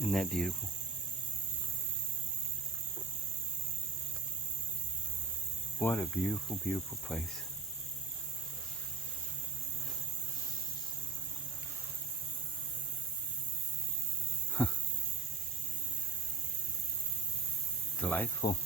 Isn't that beautiful? What a beautiful, beautiful place. Delightful.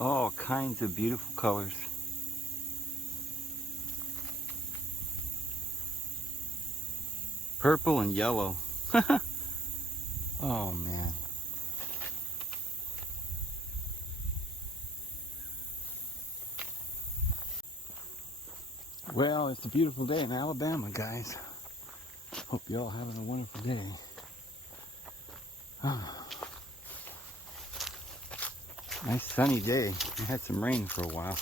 All kinds of beautiful colors. Purple and yellow. Oh man. Well, it's a beautiful day in Alabama, guys. Hope you're all having a wonderful day. Nice sunny day. We had some rain for a while.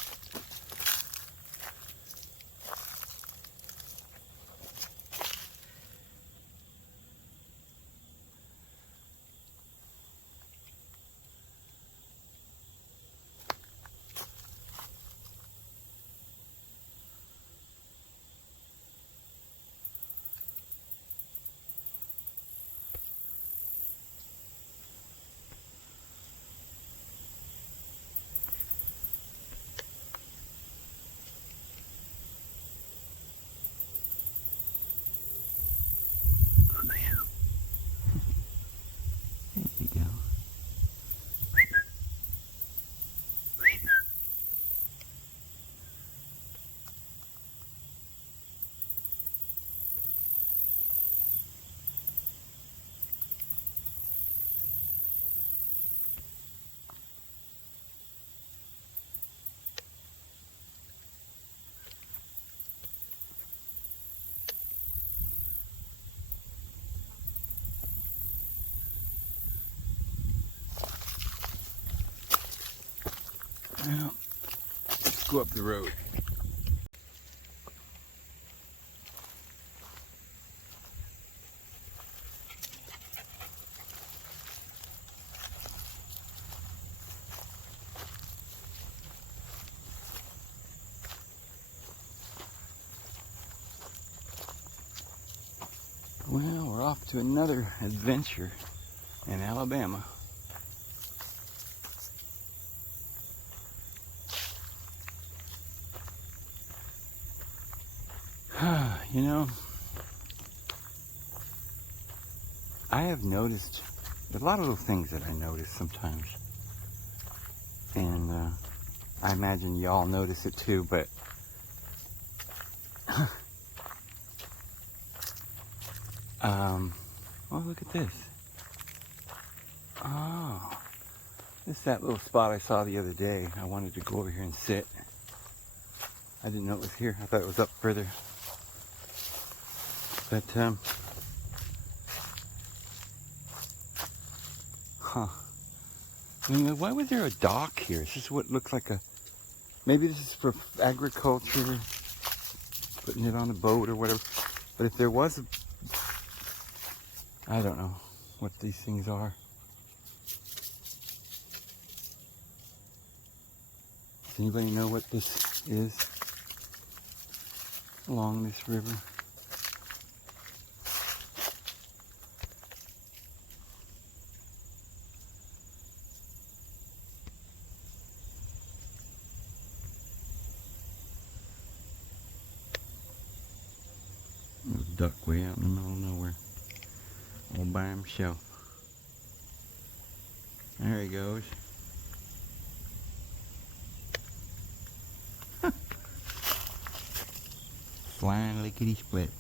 There you go. Well, let's go up the road. Well, we're off to another adventure in Alabama. I have noticed a lot of little things that I notice sometimes. And I imagine y'all notice it too, but oh, look at this. Oh, this is that little spot I saw the other day. I wanted to go over here and sit. I didn't know it was here. I thought it was up further. But, huh. I mean, why was there a dock here? This is what looks like a, maybe this is for agriculture, putting it on a boat or whatever. But if there was a, I don't know what these things are. Does anybody know what this is along this river? Little duck way out in the middle of nowhere, all by himself. There he goes. Flying lickety split.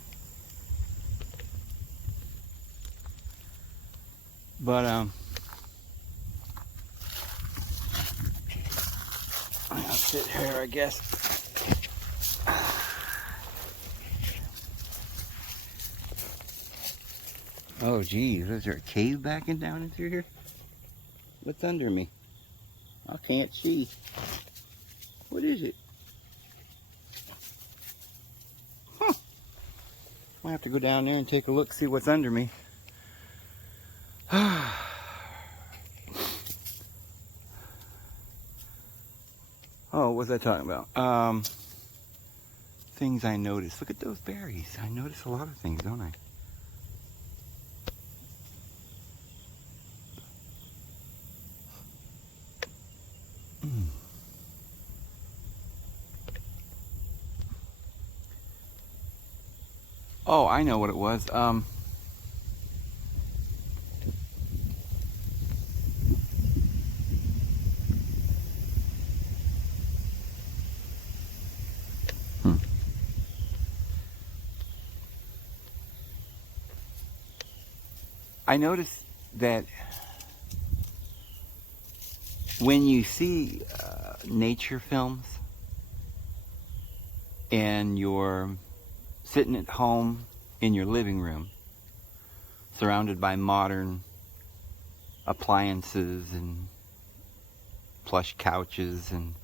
But I'll sit here, I guess. Oh geez, is there a cave backing down into here? What's under me? I can't see. What is it? Huh. I'll have to go down there and take a look, see what's under me. Oh, what was I talking about? Things I noticed. Look at those berries. I notice a lot of things, don't I? Oh, I know what it was. I noticed that when you see nature films and you're sitting at home in your living room, surrounded by modern appliances and plush couches and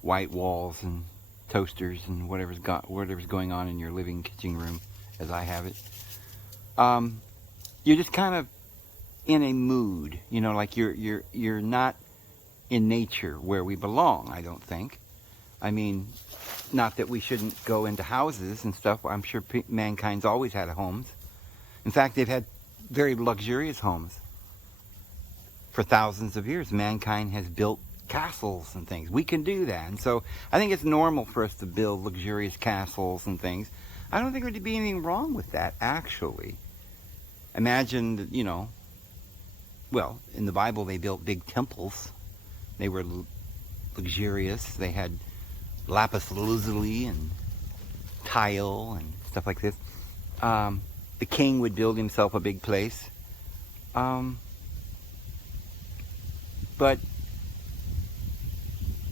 white walls and toasters and whatever's going on in your living kitchen room, as I have it, you're just kind of in a mood, you know, like you're not in nature where we belong, I don't think. I mean, not that we shouldn't go into houses and stuff. I'm sure mankind's always had homes. In fact, they've had very luxurious homes for thousands of years. Mankind has built castles and things. We can do that. And so I think it's normal for us to build luxurious castles and things. I don't think there'd be anything wrong with that, actually. Imagine that, you know, well, in the Bible they built big temples. They were luxurious. They had lapis lazuli and tile and stuff like this. The king would build himself a big place. But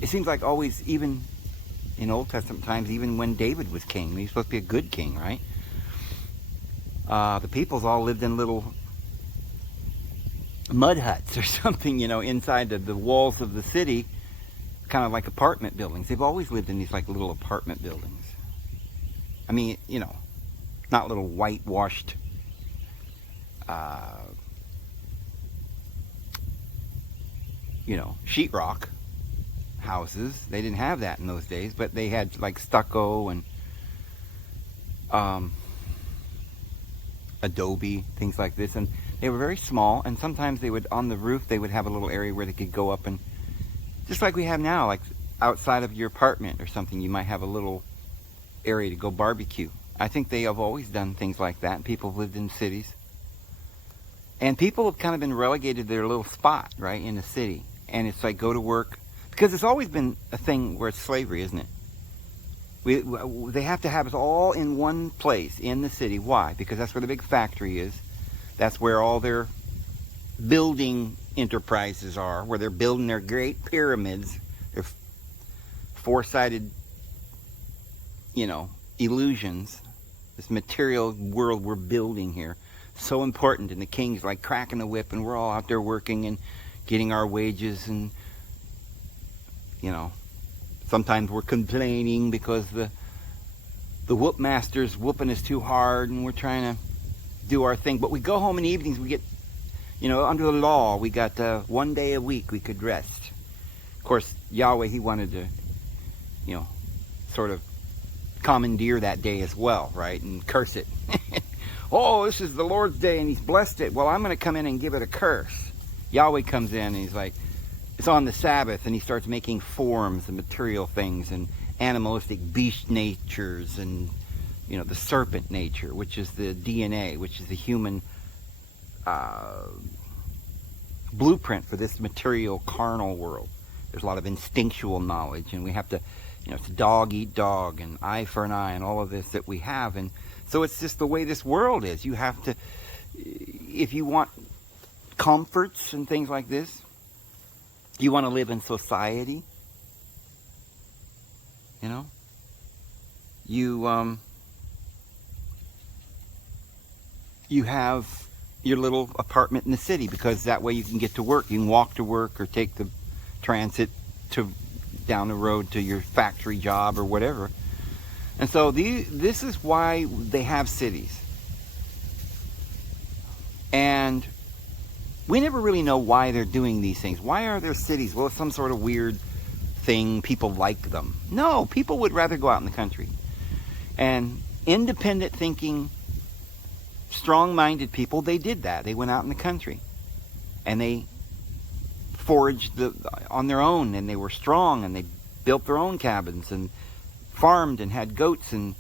it seems like always, even in Old Testament times, even when David was king, he was supposed to be a good king, right? The peoples all lived in little mud huts or something, you know, inside the walls of the city, kind of like apartment buildings. They've always lived in these like little apartment buildings. I mean, you know, not little whitewashed you know, sheetrock houses. They didn't have that in those days, but they had like stucco and adobe, things like this, and they were very small, and sometimes they would, on the roof, they would have a little area where they could go up, and just like we have now, like outside of your apartment or something, you might have a little area to go barbecue. I think they have always done things like that. People have lived in cities. And people have kind of been relegated to their little spot, right, in the city. And it's like, go to work. Because it's always been a thing where it's slavery, isn't it? They have to have us all in one place in the city. Why? Because that's where the big factory is. That's where all their building enterprises are, where they're building their great pyramids, their four-sided, illusions. This material world we're building here. So important. And the king's like cracking the whip, and we're all out there working and getting our wages, and, sometimes we're complaining because the whoop master's whooping us too hard, and we're trying to do our thing. But we go home in the evenings, we get, under the law, we got 1 day a week we could rest. Of course, Yahweh, he wanted to, sort of commandeer that day as well, right? And curse it. Oh, this is the Lord's day, and he's blessed it. Well, I'm going to come in and give it a curse. Yahweh comes in, and he's like, it's on the Sabbath, and he starts making forms and material things and animalistic beast natures and, the serpent nature, which is the DNA, which is the human blueprint for this material carnal world. There's a lot of instinctual knowledge, and we have to, it's dog eat dog and eye for an eye and all of this that we have. And so it's just the way this world is. You have to, if you want comforts and things like this, you want to live in society, you have your little apartment in the city, because that way you can get to work. You can walk to work or take the transit down the road to your factory job or whatever. And so this is why they have cities. And we never really know why they're doing these things. Why are there cities? Well, it's some sort of weird thing. People like them. No, people would rather go out in the country. And independent thinking, strong-minded people, they did that. They went out in the country. And they foraged on their own, and they were strong, and they built their own cabins and farmed and had goats and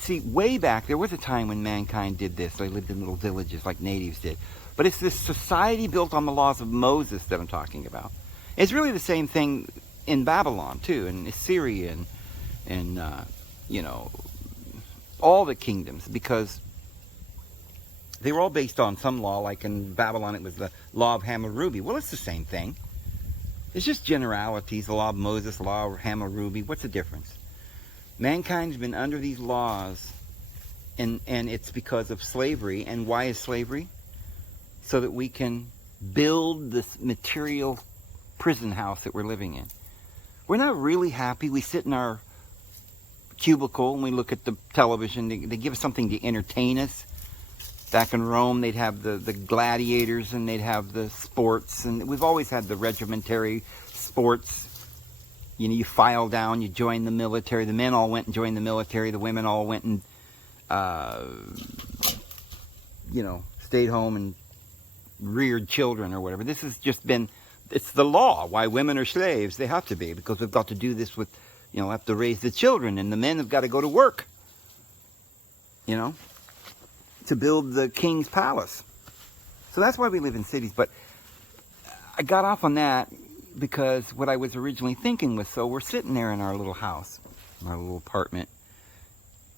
see, way back, there was a time when mankind did this. They lived in little villages like natives did. But it's this society built on the laws of Moses that I'm talking about. It's really the same thing in Babylon, too, and Assyria, and all the kingdoms, because they were all based on some law. Like in Babylon, it was the law of Hammurabi. Well, it's the same thing. It's just generalities, the law of Moses, the law of Hammurabi. What's the difference? Mankind's been under these laws, and it's because of slavery. And why is slavery? So that we can build this material prison house that we're living in. We're not really happy. We sit in our cubicle and we look at the television. They give us something to entertain us. Back in Rome, they'd have the gladiators, and they'd have the sports. And we've always had the regimentary sports. You file down, you join the military. The men all went and joined the military. The women all went and, stayed home and reared children or whatever. This has just been, it's the law. Why women are slaves? They have to be, because we've got to do this with, have to raise the children, and the men have got to go to work, to build the king's palace. So that's why we live in cities. But I got off on that because what I was originally thinking was, so we're sitting there in our little house, our little apartment.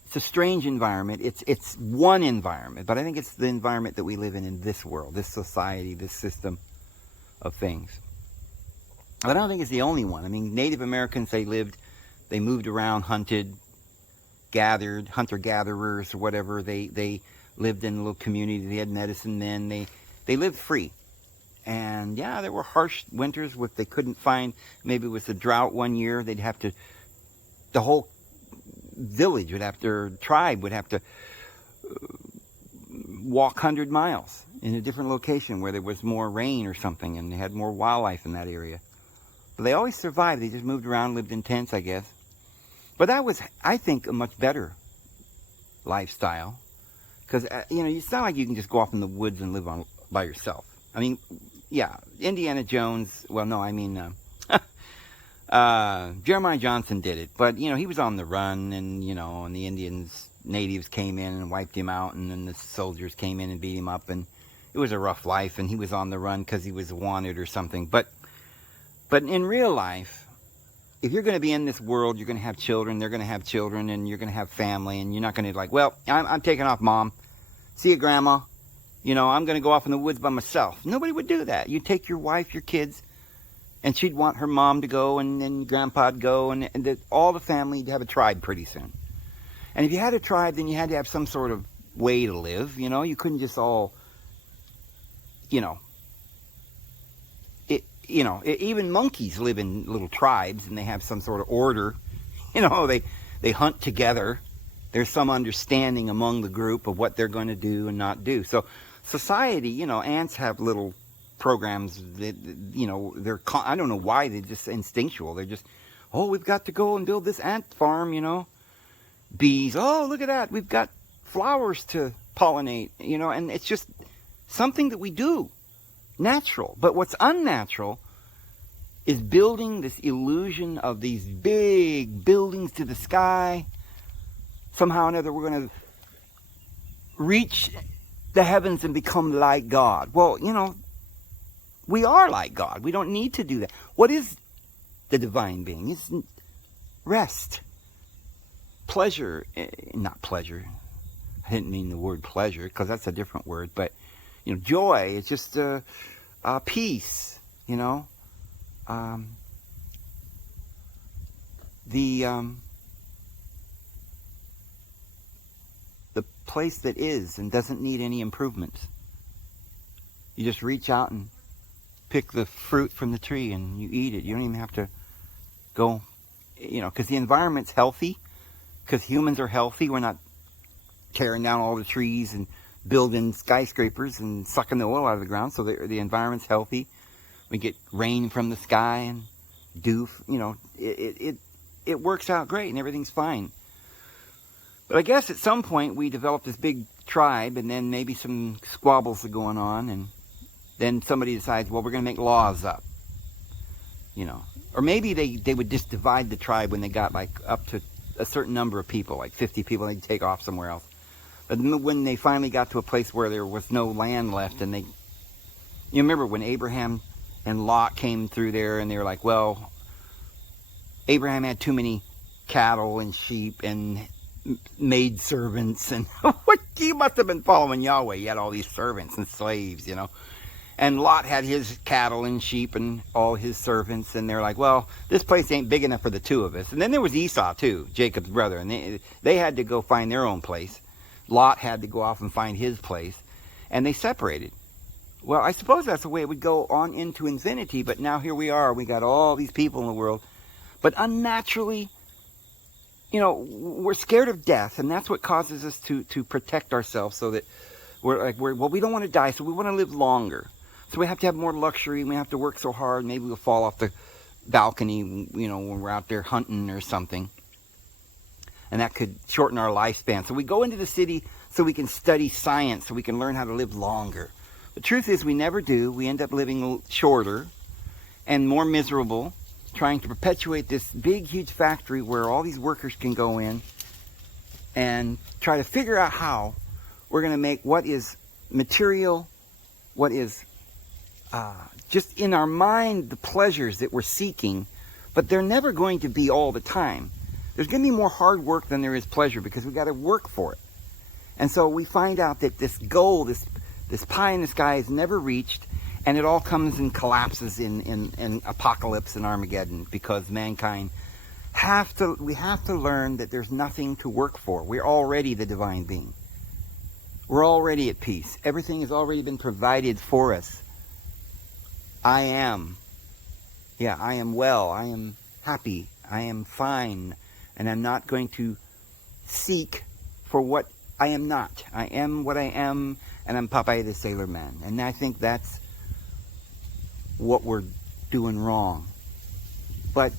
It's a strange environment. It's one environment, but I think it's the environment that we live in this world, this society, this system of things. But I don't think it's the only one. I mean, Native Americans, they moved around, hunted, gathered, hunter-gatherers or whatever. They lived in a little community. They had medicine men. They lived free. And yeah, there were harsh winters with they couldn't find, maybe it was a drought one year. They'd have to, the whole village would have to, or tribe would have to walk 100 miles in a different location where there was more rain or something, and they had more wildlife in that area. But they always survived. They just moved around, lived in tents, I guess. But that was, I think, a much better lifestyle. Because, it's not like you can just go off in the woods and live by yourself. I mean, yeah, Indiana Jones, well, no, I mean, Jeremiah Johnson did it, but he was on the run, and and the natives came in and wiped him out, and then the soldiers came in and beat him up, and it was a rough life, and he was on the run because he was wanted or something. But in real life, if you're going to be in this world, you're going to have children, they're going to have children, and you're going to have family, and you're not going to like, well, I'm taking off, Mom. See you, Grandma. I'm going to go off in the woods by myself. Nobody would do that. You take your wife, your kids, and she'd want her mom to go, and then Grandpa'd go, and all the family would have a tribe pretty soon. And if you had a tribe, then you had to have some sort of way to live. You couldn't just all, even monkeys live in little tribes, and they have some sort of order. They hunt together. There's some understanding among the group of what they're going to do and not do. So society, ants have little programs that, I don't know why, they're just instinctual. They're just, oh, we've got to go and build this ant farm, Bees, oh, look at that, we've got flowers to pollinate, and it's just something that we do, natural. But what's unnatural is building this illusion of these big buildings to the sky. Somehow or another we're going to reach the heavens and become like God. Well, we are like God. We don't need to do that. What is the divine being? It's rest. Pleasure. Not pleasure. I didn't mean the word pleasure, because that's a different word. But, joy. It's just peace, the place that is and doesn't need any improvements. You just reach out and pick the fruit from the tree and you eat it. You don't even have to go, because the environment's healthy, because humans are healthy. We're not tearing down all the trees and building skyscrapers and sucking the oil out of the ground. So the environment's healthy. We get rain from the sky and dew. It works out great and everything's fine. But I guess at some point we developed this big tribe, and then maybe some squabbles are going on, and then somebody decides, well, we're going to make laws up. Or maybe they would just divide the tribe when they got like up to a certain number of people, like 50 people, they'd take off somewhere else. But when they finally got to a place where there was no land left, and you remember when Abraham and Lot came through there, and they were like, well, Abraham had too many cattle and sheep and maid servants, and what, he must have been following Yahweh. He had all these servants and slaves, and Lot had his cattle and sheep and all his servants, and they're like, well, this place ain't big enough for the two of us. And then there was Esau too, Jacob's brother, and they had to go find their own place. Lot had to go off and find his place, and they separated. Well, I suppose that's the way it would go on into infinity, but now here we are. We got all these people in the world, but unnaturally, we're scared of death, and that's what causes us to protect ourselves, so that we don't want to die, so we want to live longer. So we have to have more luxury, and we have to work so hard, maybe we'll fall off the balcony, when we're out there hunting or something. And that could shorten our lifespan. So we go into the city so we can study science, so we can learn how to live longer. The truth is we never do. We end up living shorter and more miserable, trying to perpetuate this big, huge factory where all these workers can go in and try to figure out how we're going to make what is material, what is just in our mind, the pleasures that we're seeking, but they're never going to be all the time. There's going to be more hard work than there is pleasure, because we've got to work for it. And so we find out that this goal, this pie in the sky is never reached, and it all comes and collapses in apocalypse and Armageddon, because mankind we have to learn that there's nothing to work for. We're already the divine being. We're already at peace. Everything has already been provided for us. I am well. I am happy. I am fine. And I'm not going to seek for what I am not. I am what I am, and I'm Popeye the Sailor Man. And I think that's what we're doing wrong. But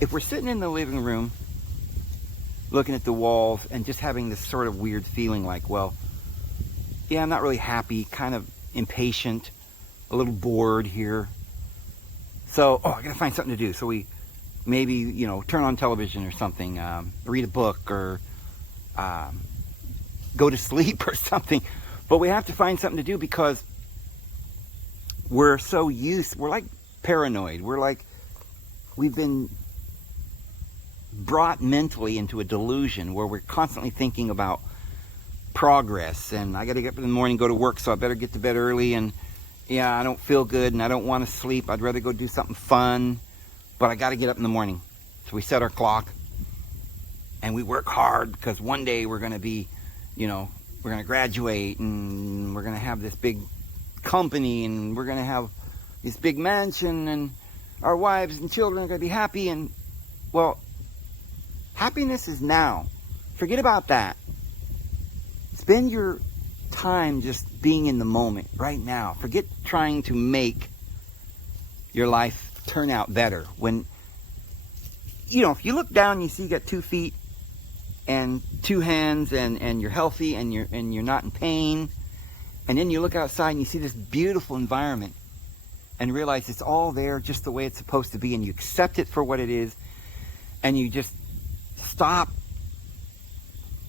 if we're sitting in the living room, looking at the walls, and just having this sort of weird feeling like, well, yeah, I'm not really happy, kind of impatient, a little bored here, So, I gotta find something to do. So we maybe, turn on television or something, read a book, or go to sleep or something. But we have to find something to do because we're like paranoid. We've been brought mentally into a delusion where we're constantly thinking about progress, and I got to get up in the morning, go to work, so I better get to bed early, and I don't feel good and I don't want to sleep. I'd rather go do something fun, but I got to get up in the morning. So we set our clock and we work hard because one day we're going to be, we're going to graduate, and we're going to have this big company, and we're going to have this big mansion, and our wives and children are going to be happy. And well, happiness is now. Forget about that. Spend your time just being in the moment right now. Forget trying to make your life turn out better. When, if you look down and you see you got 2 feet and 2 hands, and you're healthy, and you're not in pain, and then you look outside and you see this beautiful environment and realize it's all there just the way it's supposed to be, and you accept it for what it is, and you just stop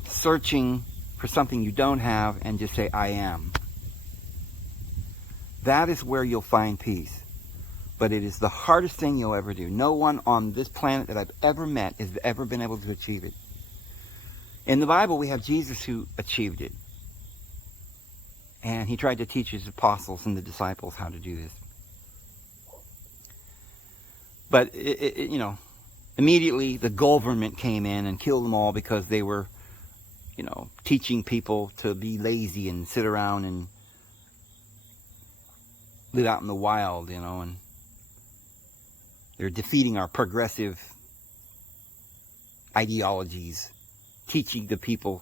searching for something you don't have and just say, I am. That is where you'll find peace. But it is the hardest thing you'll ever do. No one on this planet that I've ever met has ever been able to achieve it. In the Bible, we have Jesus who achieved it. And he tried to teach his apostles and the disciples how to do this. But, immediately the government came in and killed them all because they were, teaching people to be lazy and sit around and live out in the wild, and they're defeating our progressive ideologies, teaching the people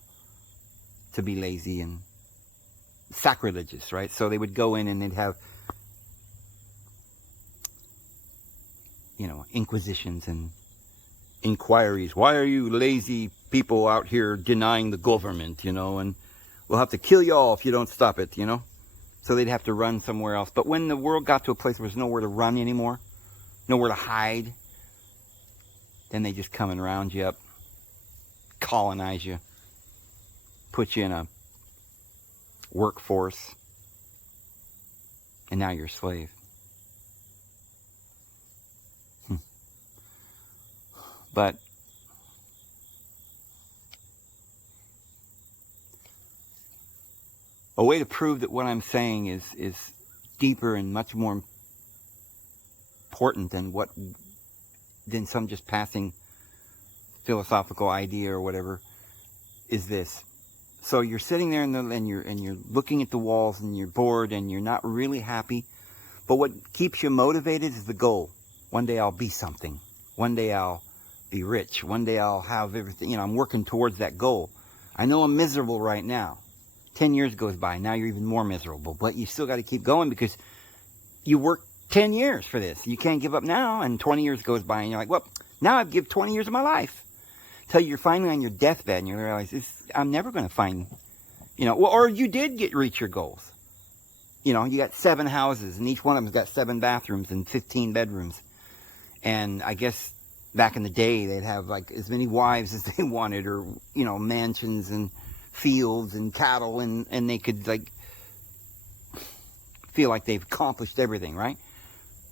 to be lazy and sacrilegious, right? So they would go in and they'd have, inquisitions and inquiries. Why are you lazy people out here denying the government, and we'll have to kill you all if you don't stop it, So they'd have to run somewhere else. But when the world got to a place where there's nowhere to run anymore, nowhere to hide, then they just come and round you up, colonize you, put you in a workforce, and now you're a slave. But a way to prove that what I'm saying is deeper and much more important than some just passing philosophical idea or whatever is this. So you're sitting there and you're looking at the walls, and you're bored, and you're not really happy. But what keeps you motivated is the goal. One day I'll be something. One day I'll be rich. One day I'll have everything. I'm working towards that goal. I know I'm miserable right now. 10 years goes by. Now you're even more miserable. But you still got to keep going because you worked 10 years for this. You can't give up now. And 20 years goes by and you're like, well, now I've given 20 years of my life. Till you're finally on your deathbed and you realize, I'm never going to find, or you did reach your goals. You got 7 houses, and each one of them's got 7 bathrooms and 15 bedrooms. And I guess back in the day, they'd have like as many wives as they wanted, or, mansions and fields and cattle, and they could like feel like they've accomplished everything, right?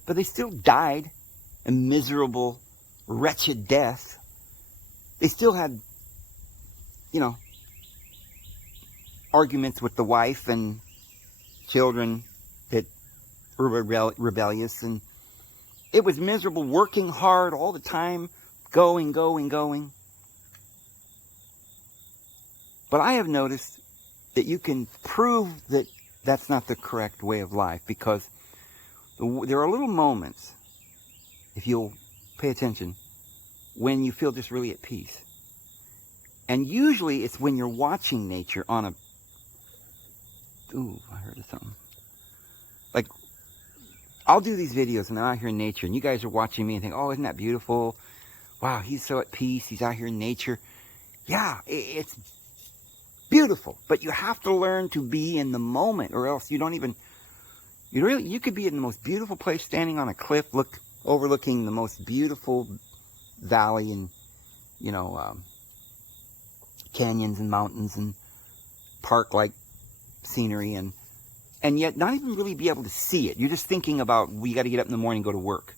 But they still died a miserable, wretched death. They still had, arguments with the wife and children that were rebellious, and it was miserable, working hard all the time, going. But I have noticed that you can prove that that's not the correct way of life, because there are little moments, if you'll pay attention, when you feel just really at peace. And usually it's when you're watching nature on a... Ooh, I heard of something. Like, I'll do these videos and I'm out here in nature, and you guys are watching me and think, oh, isn't that beautiful? Wow, he's so at peace. He's out here in nature. Yeah, it's beautiful. But you have to learn to be in the moment, or else you don't even... You could be in the most beautiful place, standing on a cliff, look overlooking the most beautiful valley and, you know, canyons and mountains and park-like scenery, and yet not even really be able to see it. You're just thinking about, well, you got to get up in the morning and go to work,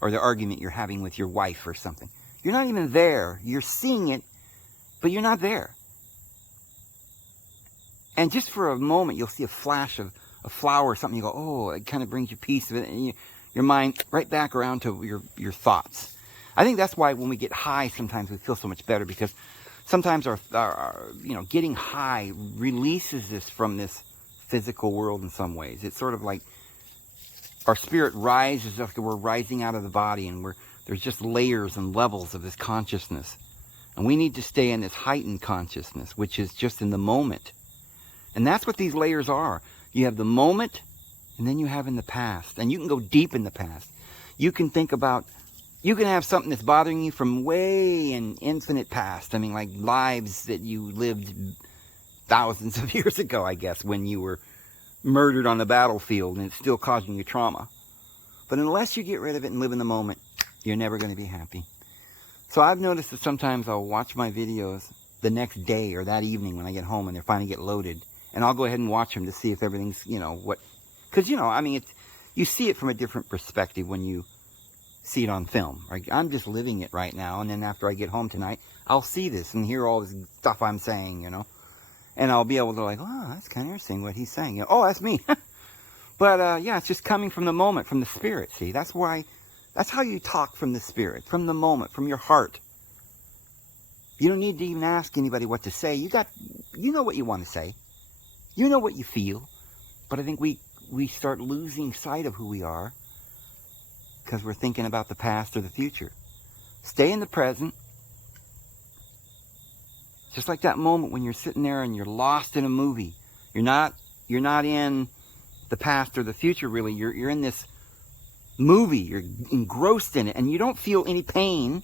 or the argument you're having with your wife or something. You're not even there. You're seeing it, but you're not there. And just for a moment, you'll see a flash of a flower or something. You go, oh, it kind of brings you peace of it, and your mind right back around to your thoughts. I think that's why when we get high, sometimes we feel so much better, because sometimes our getting high releases this from this physical world in some ways. It's sort of like our spirit rises after we're rising out of the body, and there's just layers and levels of this consciousness. And we need to stay in this heightened consciousness, which is just in the moment. And that's what these layers are. You have the moment, and then you have in the past. And you can go deep in the past. You can think about, you can have something that's bothering you from way in infinite past. I mean, like lives that you lived thousands of years ago, I guess, when you were murdered on the battlefield, and it's still causing you trauma. But unless you get rid of it and live in the moment, you're never going to be happy. So I've noticed that sometimes I'll watch my videos the next day or that evening when I get home and they finally get loaded. And I'll go ahead and watch them to see if everything's, because, I mean, you see it from a different perspective when you see it on film. Right? I'm just living it right now, and then after I get home tonight, I'll see this and hear all this stuff I'm saying, and I'll be able to oh, that's kind of interesting what he's saying. Oh, that's me. But, yeah, it's just coming from the moment, from the spirit, see? That's how you talk from the spirit, from the moment, from your heart. You don't need to even ask anybody what to say. You know what you want to say. You know what you feel. But I think we start losing sight of who we are because we're thinking about the past or the future. Stay in the present. Just like that moment when you're sitting there and you're lost in a movie. You're not in the past or the future, really. You're in this movie. You're engrossed in it, and you don't feel any pain,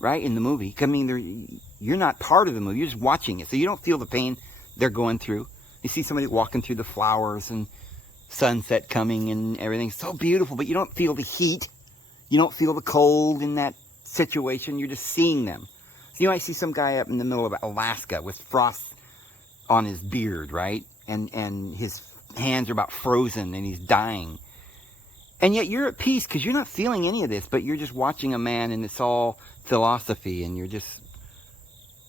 right, in the movie. I mean, you're not part of the movie. You're just watching it, so you don't feel the pain they're going through. You see somebody walking through the flowers and sunset coming and everything. So beautiful, but you don't feel the heat. You don't feel the cold in that situation. You're just seeing them. So you might see some guy up in the middle of Alaska with frost on his beard, right? And his hands are about frozen and he's dying. And yet you're at peace because you're not feeling any of this, but you're just watching a man, and it's all philosophy, and you're just,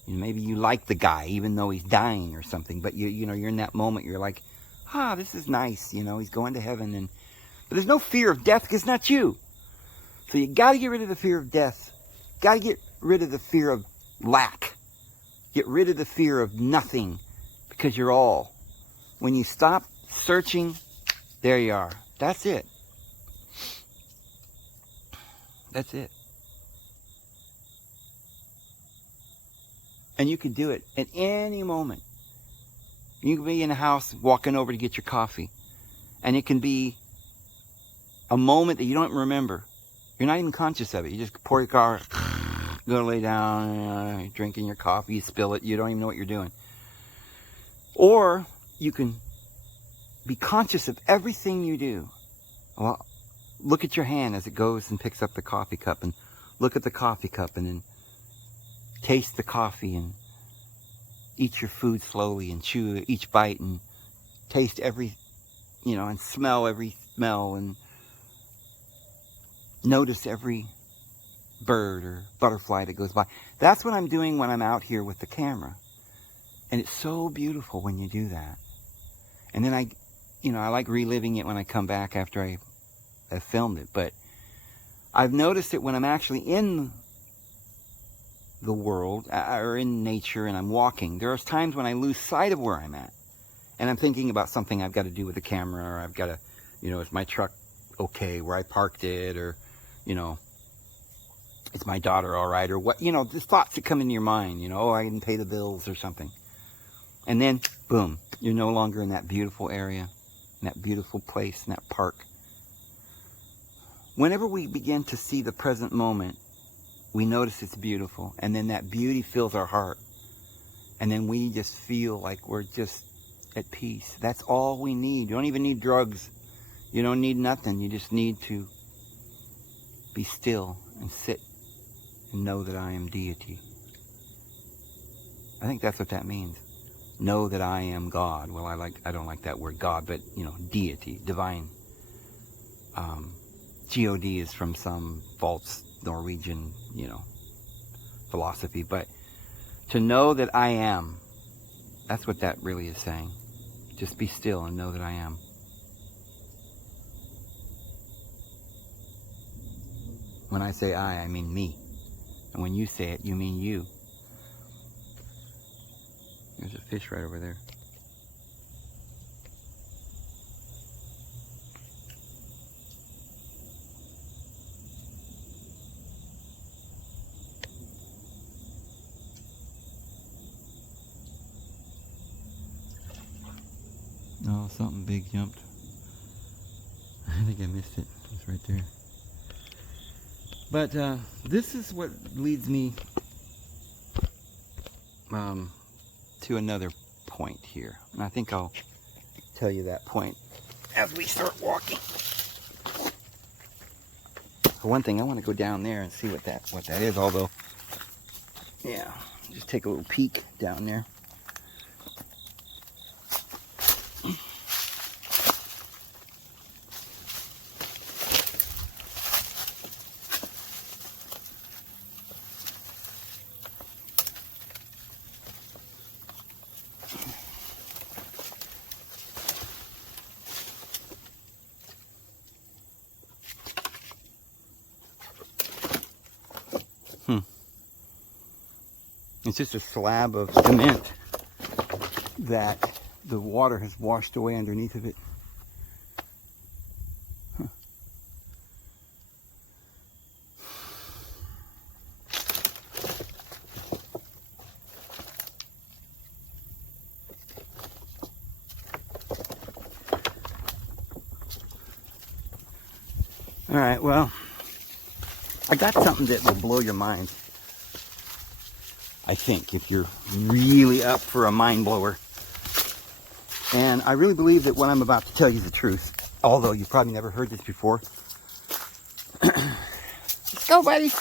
maybe you like the guy even though he's dying or something, but you're in that moment, you're like, this is nice, he's going to heaven, but there's no fear of death because it's not you. So you got to get rid of the fear of death. Got to get rid of the fear of lack. Get rid of the fear of nothing, because you're all. When you stop searching, there you are. That's it. That's it. And you can do it at any moment. You can be in a house walking over to get your coffee. And it can be a moment that you don't remember. You're not even conscious of it. You just pour your car, go lay down, you're drinking your coffee, you spill it, you don't even know what you're doing. Or you can be conscious of everything you do. Well, look at your hand as it goes and picks up the coffee cup, and look at the coffee cup, and then taste the coffee, and eat your food slowly, and chew each bite, and taste every, and smell every smell, and notice every bird or butterfly that goes by. That's what I'm doing when I'm out here with the camera. And it's so beautiful when you do that. And then I like reliving it when I come back after I filmed it, but I've noticed it when I'm actually in the world or in nature and I'm walking. There's times when I lose sight of where I'm at, and I'm thinking about something I've got to do with the camera, or I've got to, is my truck okay where I parked it, or is my daughter all right, or what, the thoughts that come into your mind, I didn't pay the bills or something, and then boom, you're no longer in that beautiful area, in that beautiful place, in that park. Whenever we begin to see the present moment, we notice it's beautiful, and then that beauty fills our heart, and then we just feel like we're just at peace. That's all we need. You don't even need drugs. You don't need nothing. You just need to be still and sit and know that I am deity. I think that's what that means. Know that I am God. Well, I don't like that word God, but deity, divine. God is from some false Norwegian, philosophy, but to know that I am, that's what that really is saying. Just be still and know that I am. When I say I mean me. And when you say it, you mean you. There's a fish right over there. Oh, something big jumped. I think I missed it. It's right there. But this is what leads me to another point here. And I think I'll tell you that point as we start walking. For one thing, I want to go down there and see what that is. Although, yeah, just take a little peek down there. It's just a slab of cement that the water has washed away underneath of it. Huh. All right, well, I got something that will blow your mind. I think, if you're really up for a mind blower. And I really believe that what I'm about to tell you is the truth. Although you've probably never heard this before. Let's go, buddy.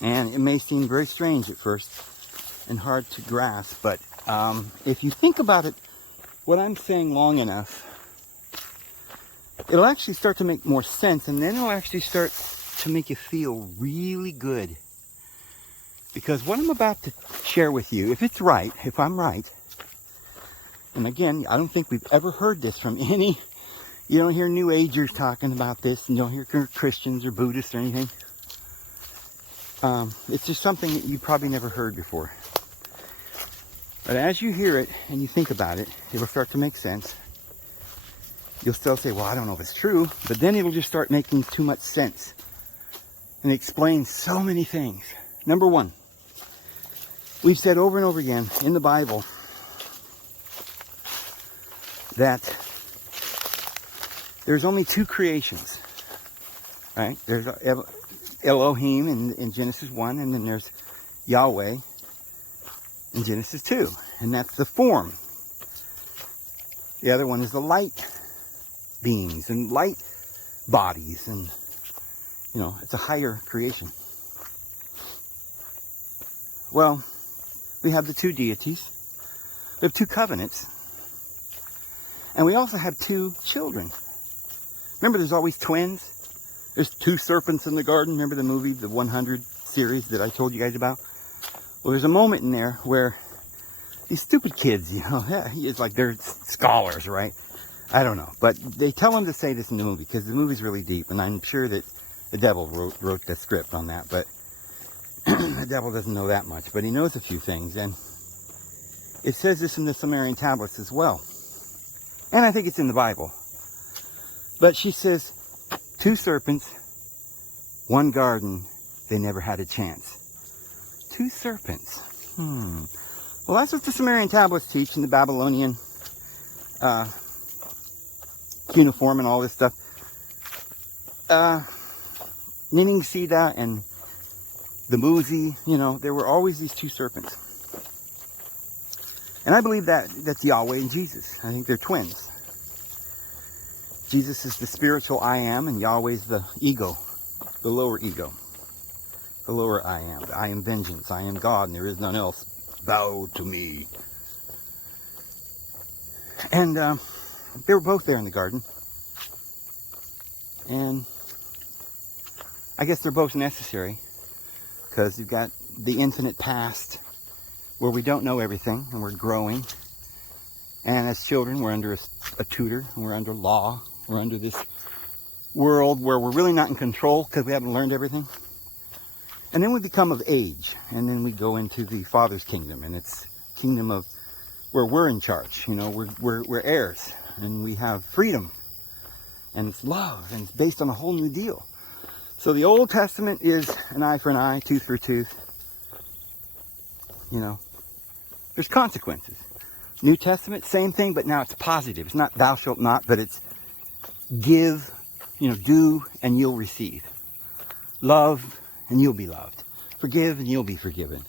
And it may seem very strange at first and hard to grasp, but if you think about it, what I'm saying long enough, it'll actually start to make more sense, and then it'll actually start to make you feel really good. Because what I'm about to share with you, if it's right, if I'm right, and again, I don't think we've ever heard this from any, you don't hear New Agers talking about this, and you don't hear Christians or Buddhists or anything. It's just something that you probably never heard before. But as you hear it and you think about it, it'll start to make sense. You'll still say, well, I don't know if it's true, but then it'll just start making too much sense. And it explains so many things. Number one, we've said over and over again in the Bible that there's only two creations, right? There's Elohim in Genesis 1, and then there's Yahweh in Genesis 2, and that's the form. The other one is the light beings and light bodies, and it's a higher creation. Well, we have the two deities, we have two covenants, and we also have two children. Remember, there's always twins. There's two serpents in the garden. Remember the movie, the 100 series that I told you guys about? Well, there's a moment in there where these stupid kids, it's like they're scholars, right? I don't know. But they tell them to say this in the movie because the movie's really deep. And I'm sure that the devil wrote the script on that. But the devil doesn't know that much. But he knows a few things. And it says this in the Sumerian tablets as well. And I think it's in the Bible. But she says, two serpents, one garden, they never had a chance. Two serpents. Well, that's what the Sumerian tablets teach in the Babylonian cuneiform and all this stuff. Nining Sida and the Muzi, there were always these two serpents. And I believe that's Yahweh and Jesus. I think they're twins. Jesus is the spiritual I am, and Yahweh's the ego, the lower ego. The lower I am. I am vengeance. I am God, and there is none else. Bow to me. And they were both there in the garden. And I guess they're both necessary, because you've got the infinite past where we don't know everything and we're growing. And as children, we're under a tutor, and we're under law. We're under this world where we're really not in control because we haven't learned everything. And then we become of age, and then we go into the Father's kingdom, and it's kingdom of where we're in charge. We're heirs, and we have freedom, and it's love, and it's based on a whole new deal. So the Old Testament is an eye for an eye, tooth for a tooth. There's consequences. New Testament, same thing, but now it's positive. It's not thou shalt not, but it's give, do, and you'll receive. Love, and you'll be loved. Forgive, and you'll be forgiven.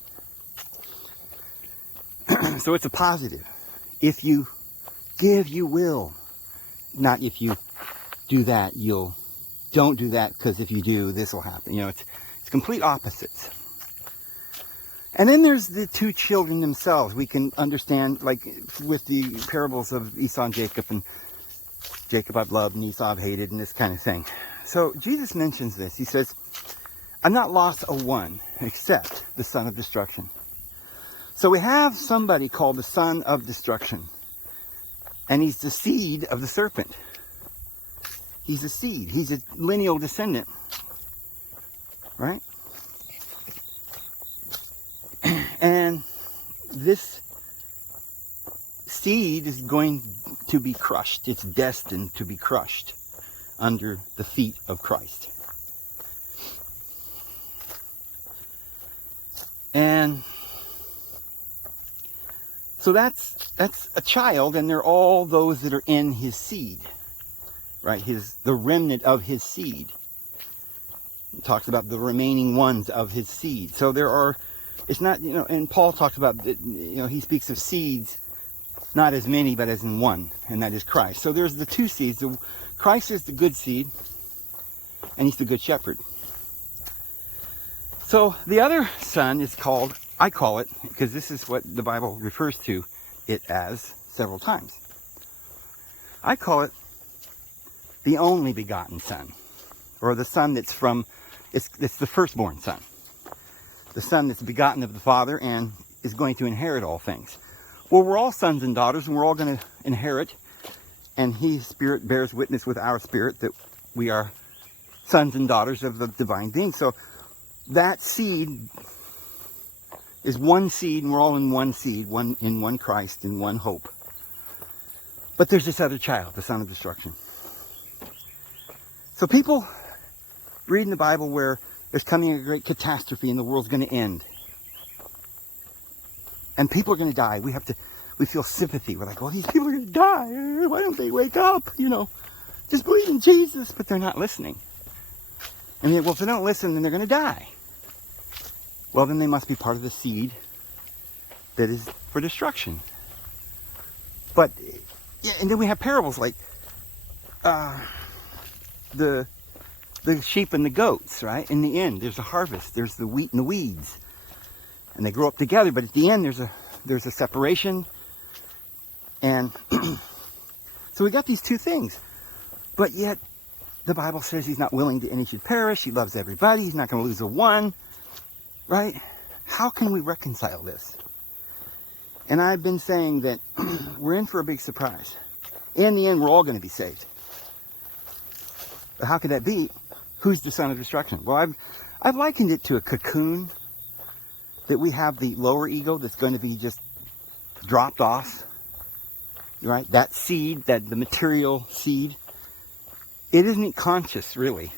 So it's a positive. If you give, you will. Not if you do that, you'll. Don't do that, because if you do, this will happen. It's complete opposites. And then there's the two children themselves. We can understand, like with the parables of Esau and Jacob I've loved and Esau I've hated, and this kind of thing. So Jesus mentions this. He says, I'm not lost a one except the son of destruction. So we have somebody called the son of destruction. And he's the seed of the serpent. He's a seed. He's a lineal descendant. Right? And this seed is going to be crushed. It's destined to be crushed under the feet of Christ. And so that's a child, and they're all those that are in his seed. Right? The remnant of his seed. It talks about the remaining ones of his seed. So there are, it's not, and Paul talks about, he speaks of seeds, not as many, but as in one, and that is Christ. So there's the two seeds. Christ is the good seed, and he's the good shepherd. So the other son is called, I call it, because this is what the Bible refers to it as several times. I call it the only begotten son, or the son that's from, it's the firstborn son. The son that's begotten of the Father and is going to inherit all things. Well, we're all sons and daughters, and we're all going to inherit. And his spirit bears witness with our spirit that we are sons and daughters of the divine being. So that seed is one seed, and we're all in one seed, in one Christ, in one hope. But there's this other child, the son of destruction. So people read in the Bible where there's coming a great catastrophe and the world's going to end. And people are going to die. We feel sympathy. We're like, well, these people are going to die. Why don't they wake up? Just believe in Jesus. But they're not listening. And well, if they don't listen, then they're going to die. Well, then they must be part of the seed that is for destruction. But, yeah, and then we have parables like the sheep and the goats, right? In the end, there's a harvest. There's the wheat and the weeds. And they grow up together, but at the end, there's a separation. And so we got these two things. But yet, the Bible says he's not willing that any should perish. He loves everybody. He's not going to lose a one. Right? How can we reconcile this? And I've been saying that we're in for a big surprise. In the end, we're all going to be saved. But how could that be? Who's the son of destruction? Well, I've likened it to a cocoon, that we have the lower ego that's going to be just dropped off. Right? That seed, the material seed, it isn't conscious, really.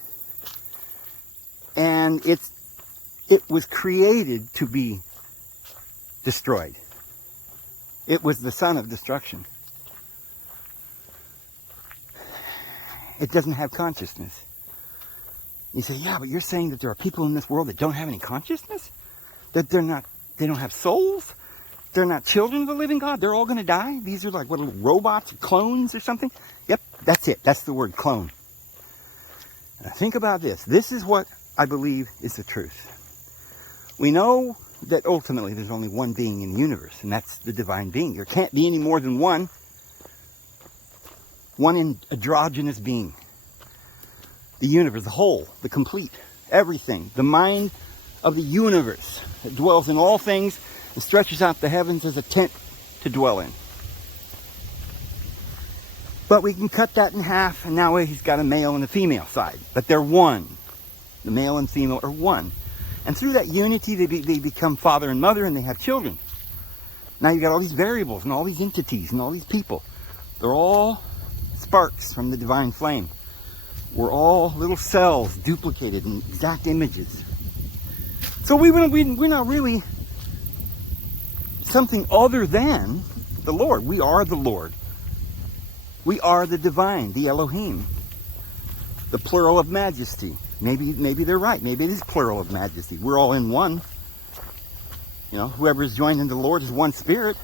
And it was created to be destroyed. It was the son of destruction. It doesn't have consciousness. You say, yeah, but you're saying that there are people in this world that don't have any consciousness? That they don't have souls? They're not children of the living God? They're all going to die? These are like what, little robots, clones or something? Yep, that's it. That's the word, clone. Now think about this. This is what I believe is the truth. We know that ultimately there's only one being in the universe, and that's the divine being. There can't be any more than one androgynous being. The universe, the whole, the complete, everything, the mind of the universe that dwells in all things and stretches out the heavens as a tent to dwell in. But we can cut that in half, and now he's got a male and a female side. But they're one. The male and female are one. And through that unity, they become father and mother, and they have children. Now you've got all these variables and all these entities and all these people. They're all sparks from the divine flame. We're all little cells duplicated in exact images. So we're not really something other than the Lord. We are the Lord. We are the divine, the Elohim, the plural of majesty. Maybe they're right. Maybe it is plural of majesty. We're all in one. You know, whoever is joined into the Lord is one spirit.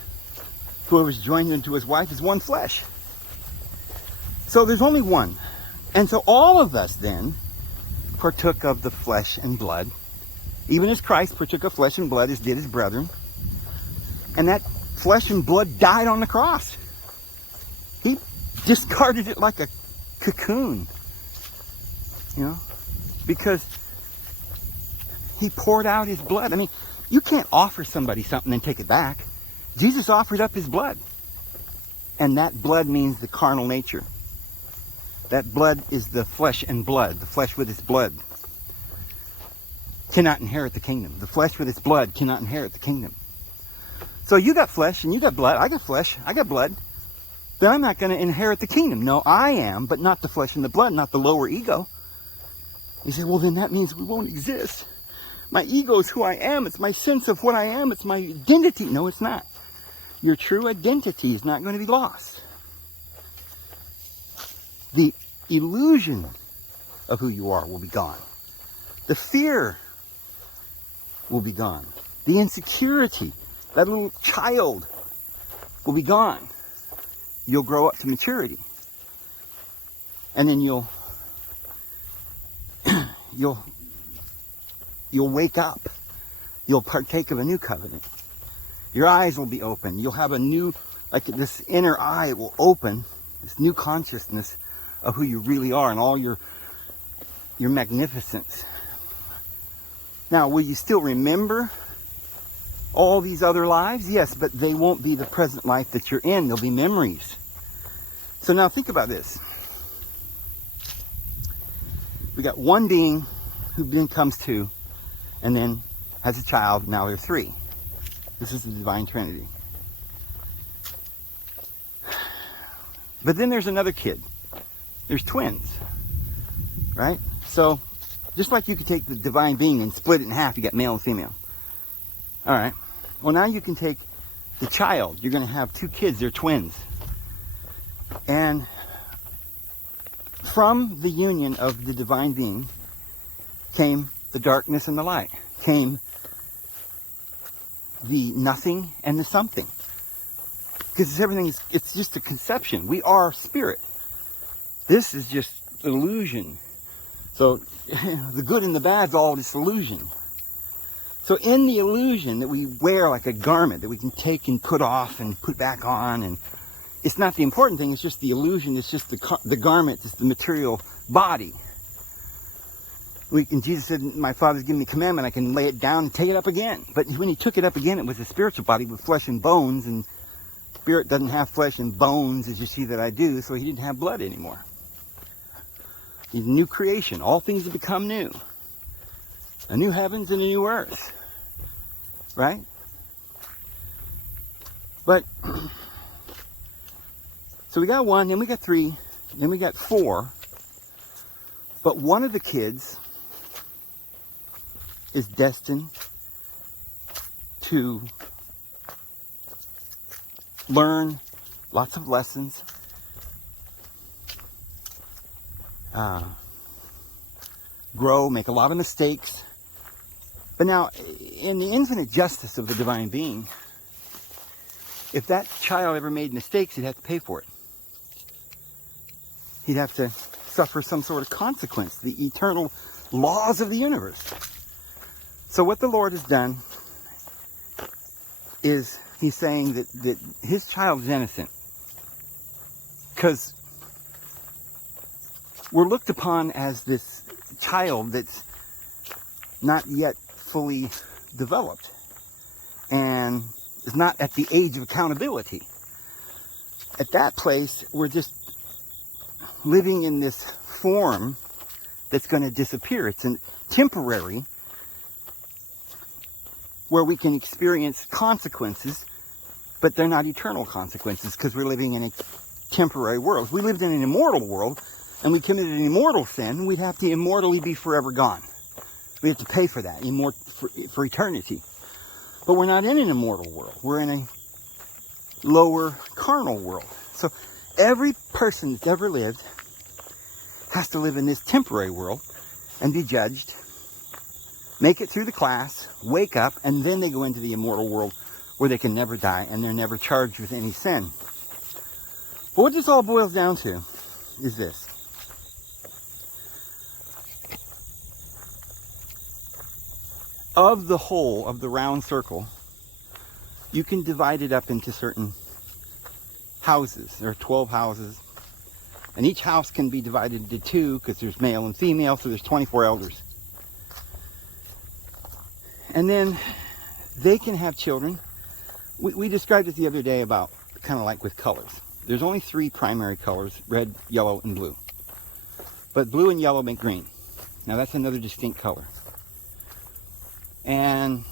Whoever is joined into his wife is one flesh. So there's only one. And so all of us then partook of the flesh and blood, even as Christ partook of flesh and blood, as did his brethren. And that flesh and blood died on the cross. He discarded it like a cocoon, you know, because he poured out his blood. I mean, you can't offer somebody something and take it back. Jesus offered up his blood. And that blood means the carnal nature. That blood is the flesh and blood. The flesh with its blood cannot inherit the kingdom. The flesh with its blood cannot inherit the kingdom. So you got flesh and you got blood. I got flesh. I got blood. Then I'm not going to inherit the kingdom. No, I am, but not the flesh and the blood, not the lower ego. You say, well, then that means we won't exist. My ego is who I am. It's my sense of what I am. It's my identity. No, it's not. Your true identity is not going to be lost. The illusion of who you are will be gone. The fear will be gone. The insecurity, that little child, will be gone. You'll grow up to maturity. And then you'll wake up. You'll partake of a new covenant. Your eyes will be open. You'll have a new, like this inner eye will open, this new consciousness of who you really are and all your magnificence. Now, will you still remember all these other lives? Yes, but they won't be the present life that you're in. They'll be memories. So now think about this. We got one being who then comes two and then has a child. Now they're three. This is the divine Trinity. But then there's another kid. There's twins, right? So just like you could take the divine being and split it in half, you got male and female. All right. Well, now you can take the child. You're going to have two kids. They're twins. And from the union of the divine being came the darkness and the light. Came the nothing and the something. Because everything is, it's just a conception. We are spirit. This is just illusion. So the good and the bad is all just illusion. So in the illusion that we wear like a garment that we can take and put off and put back on, and it's not the important thing, it's just the illusion, it's just the garment, it's the material body. Jesus said, my Father's given me a commandment, I can lay it down and take it up again. But when he took it up again, it was a spiritual body with flesh and bones, and spirit doesn't have flesh and bones as you see that I do, so he didn't have blood anymore. He's a new creation. All things have become new. A new heavens and a new earth. Right? But, so we got one, then we got three, then we got four. But one of the kids is destined to learn lots of lessons. grow, make a lot of mistakes. But now, in the infinite justice of the divine being, if that child ever made mistakes, he'd have to pay for it. He'd have to suffer some sort of consequence, the eternal laws of the universe. So what the Lord has done is he's saying that his child is innocent. Because we're looked upon as this child that's not yet fully developed and is not at the age of accountability. At that place, we're just living in this form that's going to disappear. It's a temporary, where we can experience consequences, but they're not eternal consequences because we're living in a temporary world. If we lived in an immortal world and we committed an immortal sin, we'd have to immortally be forever gone. We have to pay for that for eternity. But we're not in an immortal world. We're in a lower carnal world. So every person that's ever lived has to live in this temporary world and be judged, make it through the class, wake up, and then they go into the immortal world where they can never die and they're never charged with any sin. But what this all boils down to is this. Of the whole, of the round circle, you can divide it up into certain houses. There are 12 houses. And each house can be divided into two because there's male and female, so there's 24 elders. And then they can have children. We described it the other day about kind of like with colors. There's only 3 primary colors, red, yellow, and blue. But blue and yellow make green. Now that's another distinct color. And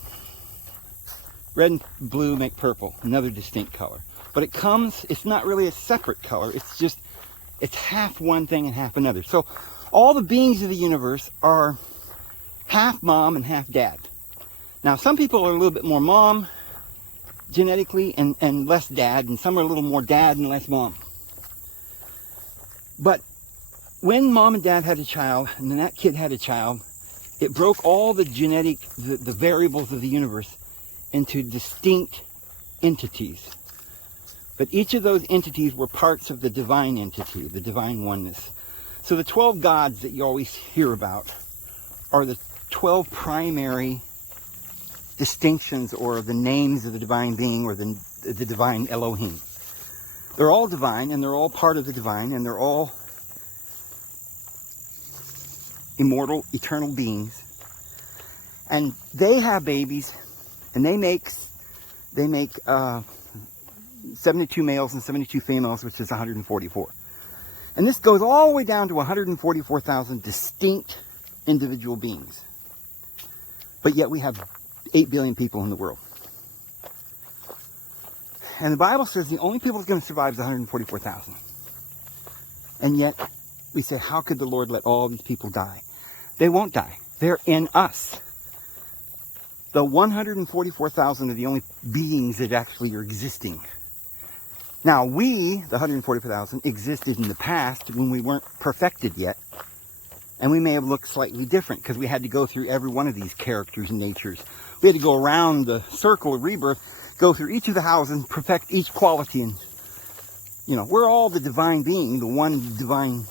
red and blue make purple, another distinct color. But it's not really a separate color, it's half one thing and half another. So all the beings of the universe are half mom and half dad. Now some people are a little bit more mom genetically and less dad, and some are a little more dad and less mom. But when mom and dad had a child, and then that kid had a child, it broke all the the variables of the universe into distinct entities. But each of those entities were parts of the divine entity, the divine oneness. So the 12 gods that you always hear about are the 12 primary distinctions or the names of the divine being or the divine Elohim. They're all divine and they're all part of the divine and they're all immortal, eternal beings. And they have babies and they make 72 males and 72 females, which is 144. And this goes all the way down to 144,000 distinct individual beings. But yet we have 8 billion people in the world. And the Bible says the only people that's going to survive is 144,000. And yet we say, how could the Lord let all these people die? They won't die. They're in us. The 144,000 are the only beings that actually are existing. Now we, the 144,000, existed in the past when we weren't perfected yet. And we may have looked slightly different because we had to go through every one of these characters and natures. We had to go around the circle of rebirth, go through each of the houses, perfect each quality. And, we're all the divine being, the one divine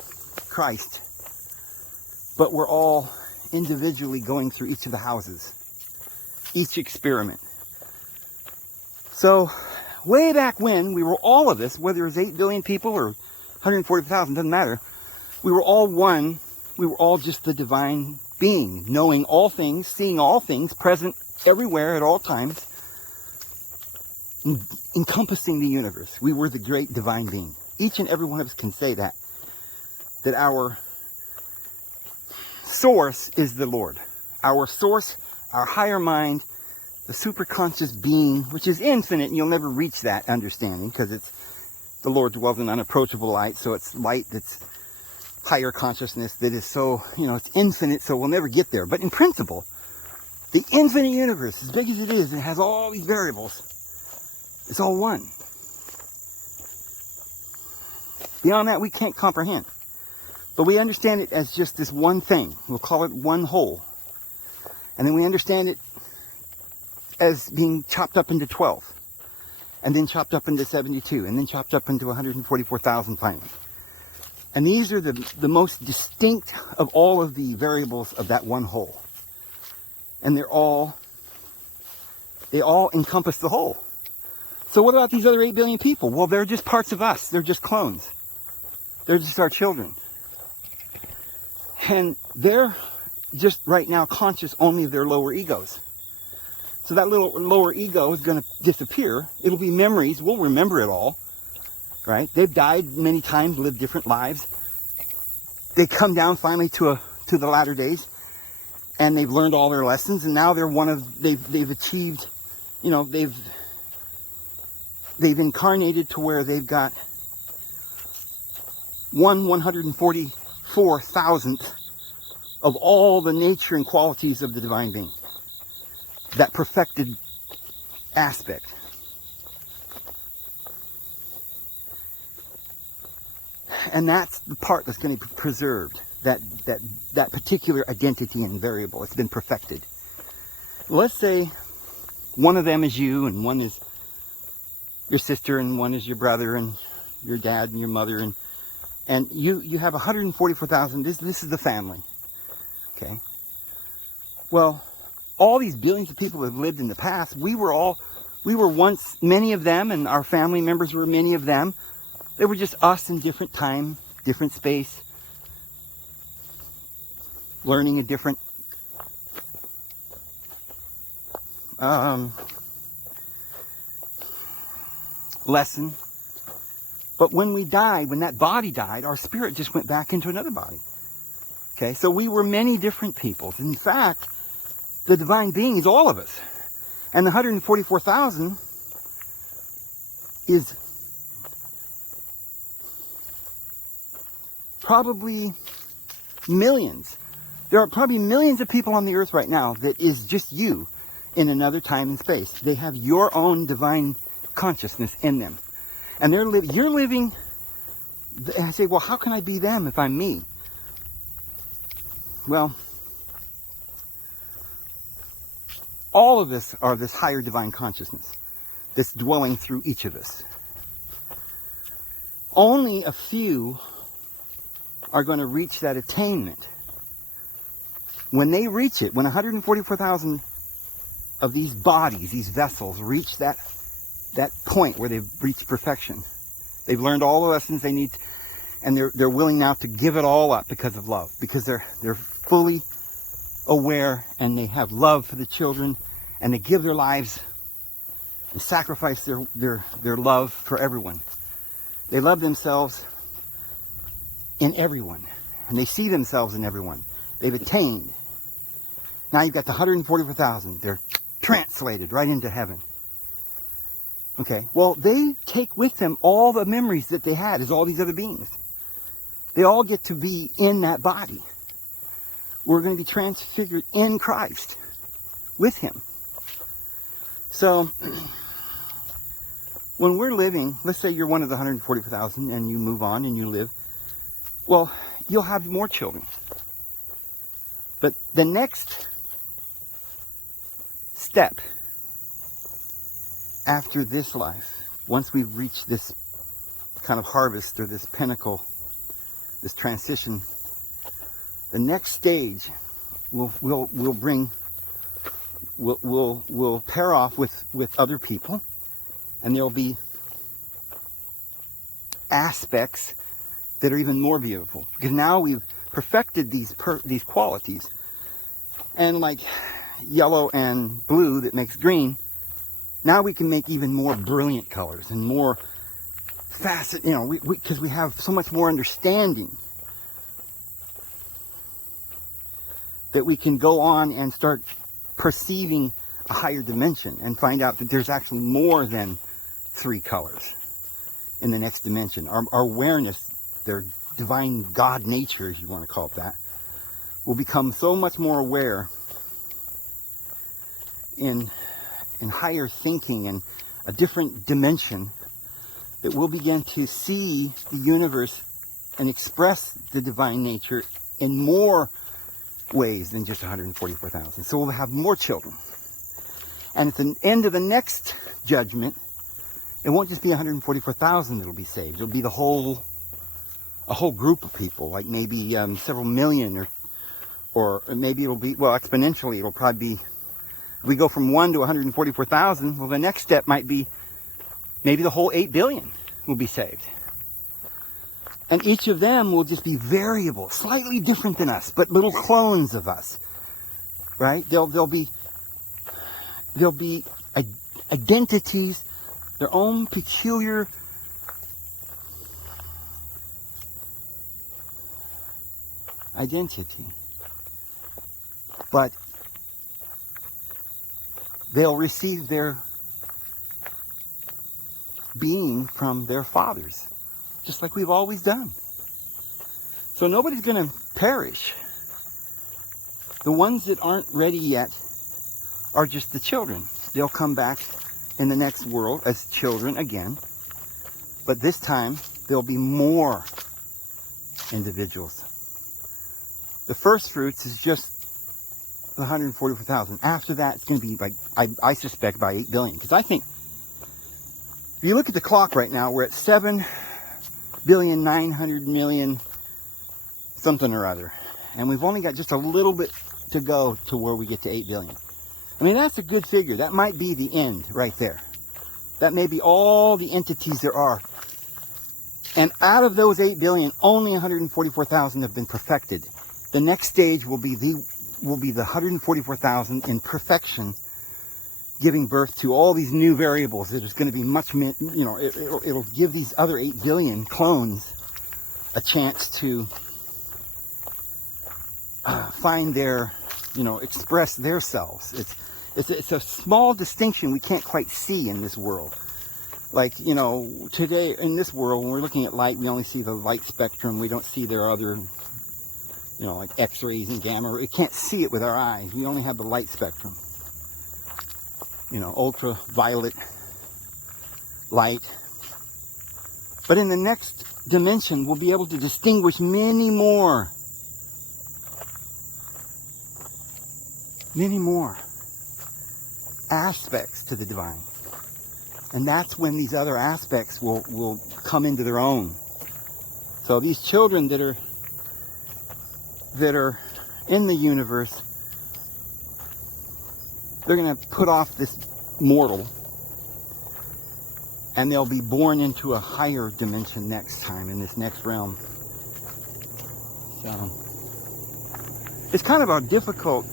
Christ. But we're all individually going through each of the houses, each experiment. So, way back when, we were all of us, whether it was 8 billion people or 140,000, doesn't matter. We were all one. We were all just the divine being, knowing all things, seeing all things, present everywhere at all times, encompassing the universe. We were the great divine being. Each and every one of us can say that our source is the Lord. Our source, our higher mind, the superconscious being, which is infinite, and you'll never reach that understanding because the Lord dwells in unapproachable light, so it's light that's higher consciousness that is so, it's infinite, so we'll never get there. But in principle, the infinite universe, as big as it is, it has all these variables. It's all one. Beyond that, we can't comprehend. But we understand it as just this one thing. We'll call it one whole. And then we understand it as being chopped up into 12. And then chopped up into 72. And then chopped up into 144,000 finally. And these are the most distinct of all of the variables of that one whole. And they all encompass the whole. So what about these other 8 billion people? Well, they're just parts of us. They're just clones. They're just our children. And they're just right now conscious only of their lower egos. So that little lower ego is going to disappear. It'll be memories. We'll remember it all. Right? They've died many times, lived different lives. They come down finally to the latter days, and they've learned all their lessons, and now they're they've achieved, they've incarnated to where they've got 144,000th of all the nature and qualities of the divine being. That perfected aspect. And that's the part that's going to be preserved. That particular identity and variable. It's been perfected. Let's say one of them is you, and one is your sister, and one is your brother, and your dad, and your mother, and you have 144,000. This is the family. Okay. Well, all these billions of people that have lived in the past, we were once many of them, and our family members were many of them. They were just us in different time, different space, learning a different lesson. But when we died, when that body died, our spirit just went back into another body. Okay, so we were many different peoples. In fact, the divine being is all of us. And the 144,000 is probably millions. There are probably millions of people on the earth right now that is just you in another time and space. They have your own divine consciousness in them. And you're living, and I say, well, how can I be them if I'm me? Well, all of us are this higher divine consciousness that's dwelling through each of us. Only a few are going to reach that attainment. When they reach it, when 144,000 of these bodies, these vessels, reach that point where they've reached perfection, they've learned all the lessons they need, and they're willing now to give it all up because of love, because they're fully aware, and they have love for the children, and they give their lives and sacrifice their love for everyone. They love themselves in everyone, and they see themselves in everyone. They've attained. Now you've got the 144,000. They're translated right into heaven. Okay, well, they take with them all the memories that they had as all these other beings. They all get to be in that body. We're going to be transfigured in Christ with Him. So, when we're living, let's say you're one of the 144,000 and you move on and you live, well, you'll have more children. But the next step after this life, once we've reached this kind of harvest or this pinnacle, this transition, the next stage will pair off with other people, and there'll be aspects that are even more beautiful, because now we've perfected these qualities, and like yellow and blue that makes green, now we can make even more brilliant colors and more facet, because we have so much more understanding that we can go on and start perceiving a higher dimension and find out that there's actually more than 3 colors in the next dimension. Our awareness, their divine God nature, if you want to call it that, will become so much more aware in higher thinking and a different dimension, that we'll begin to see the universe and express the divine nature in more ways than just 144,000. So we'll have more children. And at the end of the next judgment, it won't just be 144,000 that'll be saved. It'll be a whole group of people, like maybe several million, or maybe it'll be, well, exponentially, it'll probably be, if we go from 1 to 144,000, well, the next step might be maybe the whole 8 billion will be saved. And each of them will just be variable, slightly different than us, but little clones of us, right? They'll be identities, their own peculiar identity. But they'll receive their being from their fathers, just like we've always done. So nobody's going to perish. The ones that aren't ready yet are just the children. They'll come back in the next world as children again, but this time there'll be more individuals. The first fruits is just the 144,000. After that, it's going to be like, I suspect, by 8 billion. Because I think, if you look at the clock right now, we're at 7,900,000,000 something or other. And we've only got just a little bit to go to where we get to 8 billion. I mean, that's a good figure. That might be the end right there. That may be all the entities there are. And out of those 8 billion, only 144,000 have been perfected. The next stage will be the 144,000 in perfection, giving birth to all these new variables. There's going to be much, it'll give these other 8 billion clones a chance to find their, express their selves. It's a small distinction we can't quite see in this world. Like, today in this world, when we're looking at light, we only see the light spectrum. We don't see their other, like X-rays and gamma. We can't see it with our eyes. We only have the light spectrum. Ultraviolet light. But in the next dimension, we'll be able to distinguish many more aspects to the divine. And that's when these other aspects will come into their own. So these children that are in the universe, they're going to put off this mortal, and they'll be born into a higher dimension next time, in this next realm. So it's kind of a difficult,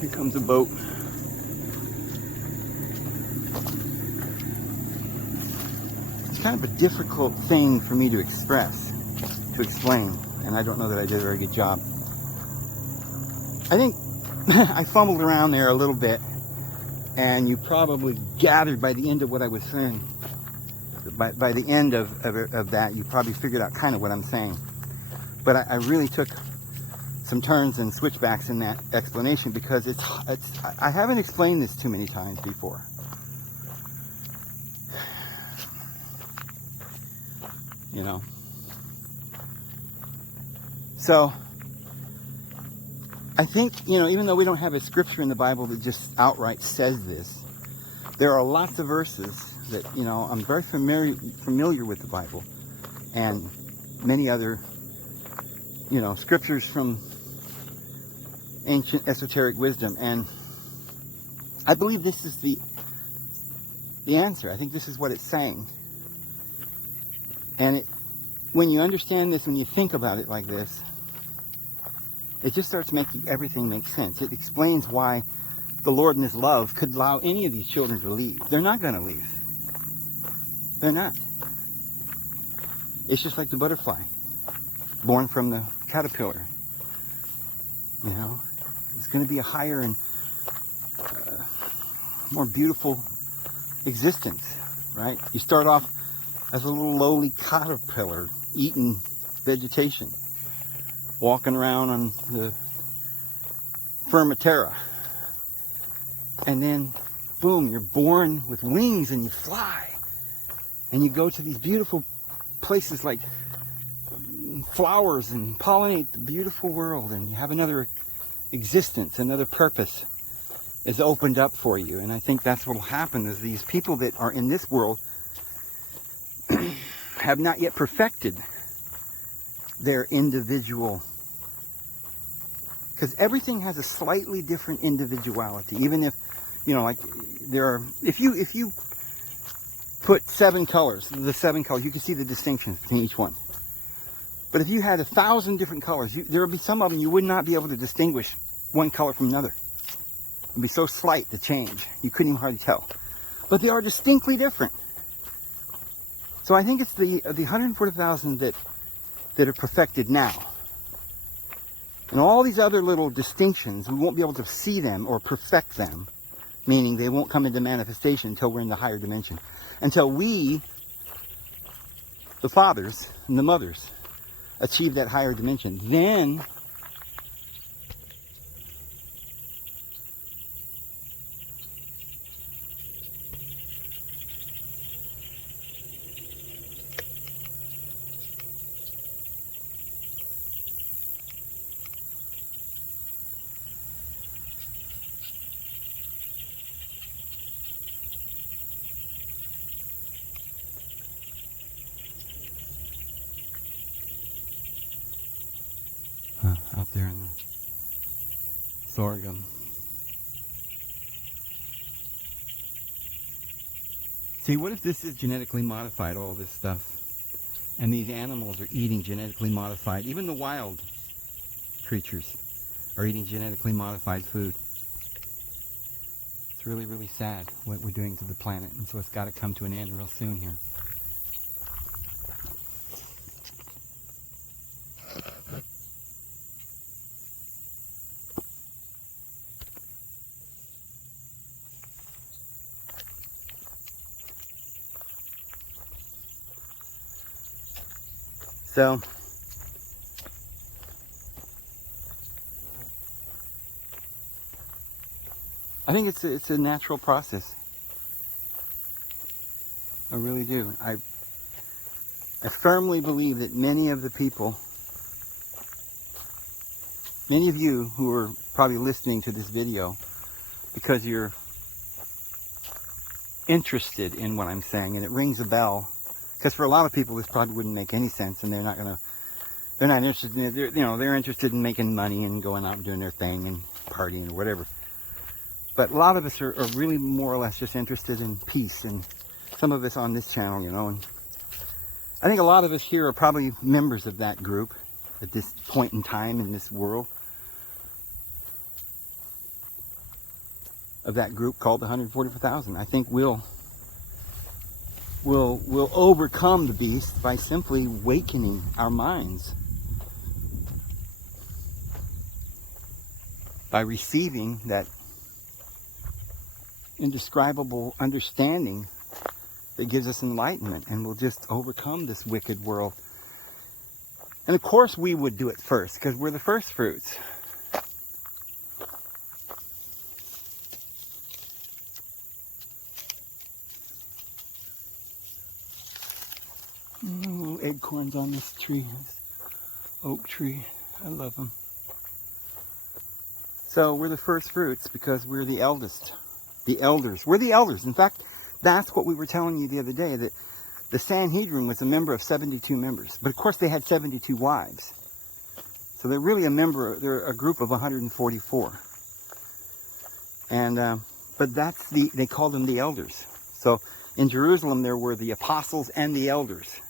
here comes a boat. It's kind of a difficult thing for me to explain, and I don't know that I did a very good job. I think I fumbled around there a little bit, and you probably gathered by the end of what I was saying. By the end of that, you probably figured out kind of what I'm saying. But I really took some turns and switchbacks in that explanation, because I haven't explained this too many times before. So I think, even though we don't have a scripture in the Bible that just outright says this, there are lots of verses that, I'm very familiar with the Bible, and many other, scriptures from ancient esoteric wisdom. And I believe this is the answer. I think this is what it's saying. And when you understand this, when you think about it like this, it just starts making everything make sense. It explains why the Lord in His love could allow any of these children to leave. They're not going to leave. They're not. It's just like the butterfly, born from the caterpillar. It's going to be a higher and more beautiful existence, right? You start off as a little lowly caterpillar eating vegetation, walking around on the firma terra, and then boom, you're born with wings and you fly, and you go to these beautiful places like flowers and pollinate the beautiful world, and you have another existence, another purpose is opened up for you. And I think that's what will happen, is these people that are in this world have not yet perfected their individual, because everything has a slightly different individuality. Even if, you know, like there are, if you put 7 colors, the 7 colors, you can see the distinctions between each one. But if you had 1,000 different colors, there would be some of them you would not be able to distinguish one color from another. It would be so slight the change, you couldn't even hardly tell. But they are distinctly different. So I think it's the 140,000 that are perfected now. And all these other little distinctions, we won't be able to see them or perfect them, meaning they won't come into manifestation until we're in the higher dimension. Until we, the fathers and the mothers, achieve that higher dimension. Then out there in the sorghum. See, what if this is genetically modified, all this stuff, and these animals are eating genetically modified, even the wild creatures are eating genetically modified food. It's really, really sad what we're doing to the planet, and so it's got to come to an end real soon here. So, I think it's a natural process. I really do. I firmly believe that many of the people, many of you who are probably listening to this video because you're interested in what I'm saying and it rings a bell. Because for a lot of people, this probably wouldn't make any sense, and they're not interested in it. They're interested in making money and going out and doing their thing and partying or whatever. But a lot of us are really more or less just interested in peace, and some of us on this channel, and I think a lot of us here are probably members of that group at this point in time in this world. Of that group called the 144,000. I think we'll overcome the beast by simply awakening our minds. By receiving that indescribable understanding that gives us enlightenment, and we'll just overcome this wicked world. And of course we would do it first, because we're the first fruits. Little acorns on this tree, this oak tree. I love them. So we're the first fruits because we're the eldest. The elders. We're the elders. In fact, that's what we were telling you the other day, that the Sanhedrin was a member of 72 members. But of course they had 72 wives. So they're really they're a group of 144. And, but they called them the elders. So in Jerusalem there were the apostles and the elders.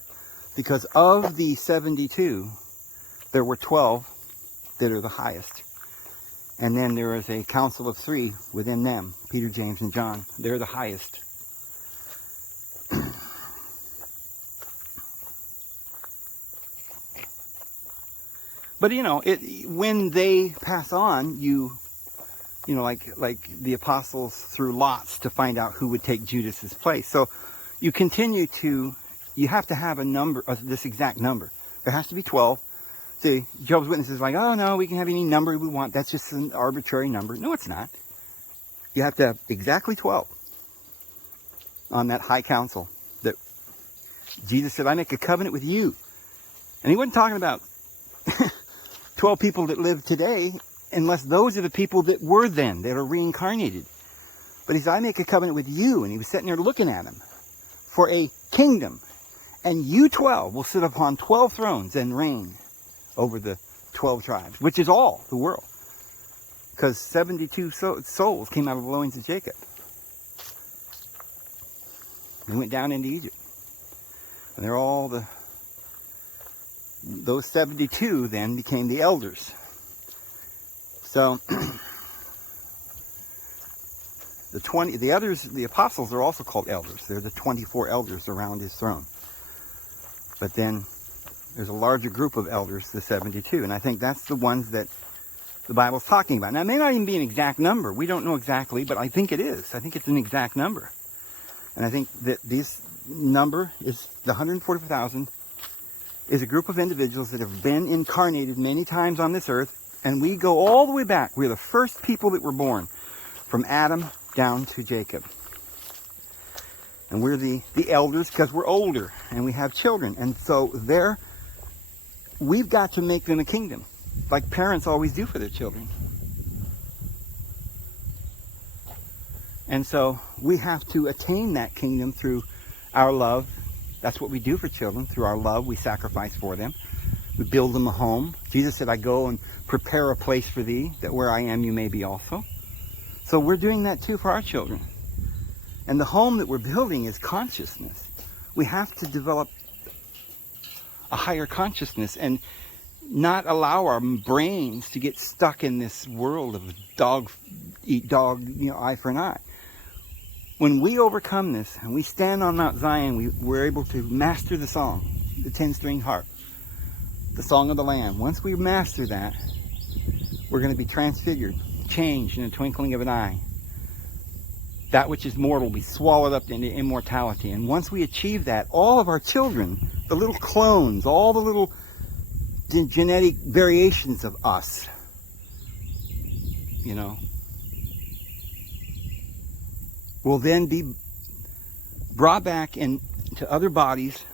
Because of the 72, there were 12 that are the highest. And then there is a council of 3 within them, Peter, James, and John. They're the highest. But when they pass on, like the apostles threw lots to find out who would take Judas's place. So you have to have a number, this exact number. There has to be 12. See, Jehovah's Witnesses are like, oh no, we can have any number we want. That's just an arbitrary number. No, it's not. You have to have exactly 12 on that high council. That Jesus said, I make a covenant with you. And he wasn't talking about 12 people that live today, unless those are the people that were then, that are reincarnated. But he said, I make a covenant with you. And he was sitting there looking at him for a kingdom. And you 12 will sit upon 12 thrones and reign over the 12 tribes, which is all the world. Because 72 souls came out of the loins of Jacob. They went down into Egypt. And they're all those 72 then became the elders. So the others, the apostles, are also called elders. They're the 24 elders around his throne. But then there's a larger group of elders, the 72. And I think that's the ones that the Bible's talking about. Now, it may not even be an exact number. We don't know exactly, but I think it is. I think it's an exact number. And I think that this number is the 144,000 is a group of individuals that have been incarnated many times on this earth. And we go all the way back. We're the first people that were born from Adam down to Jacob. And we're the elders because we're older and we have children. And so we've got to make them a kingdom, like parents always do for their children. And so we have to attain that kingdom through our love. That's what we do for children. Through our love, we sacrifice for them. We build them a home. Jesus said, I go and prepare a place for thee, that where I am you may be also. So we're doing that too for our children. And the home that we're building is consciousness. We have to develop a higher consciousness and not allow our brains to get stuck in this world of dog eat dog, eye for an eye. When we overcome this and we stand on Mount Zion, we're able to master the song, the 10-string harp, the song of the Lamb. Once we master that, we're going to be transfigured, changed in a twinkling of an eye. That which is mortal will be swallowed up into immortality. And once we achieve that, all of our children, the little clones, all the little genetic variations of us, will then be brought back into other bodies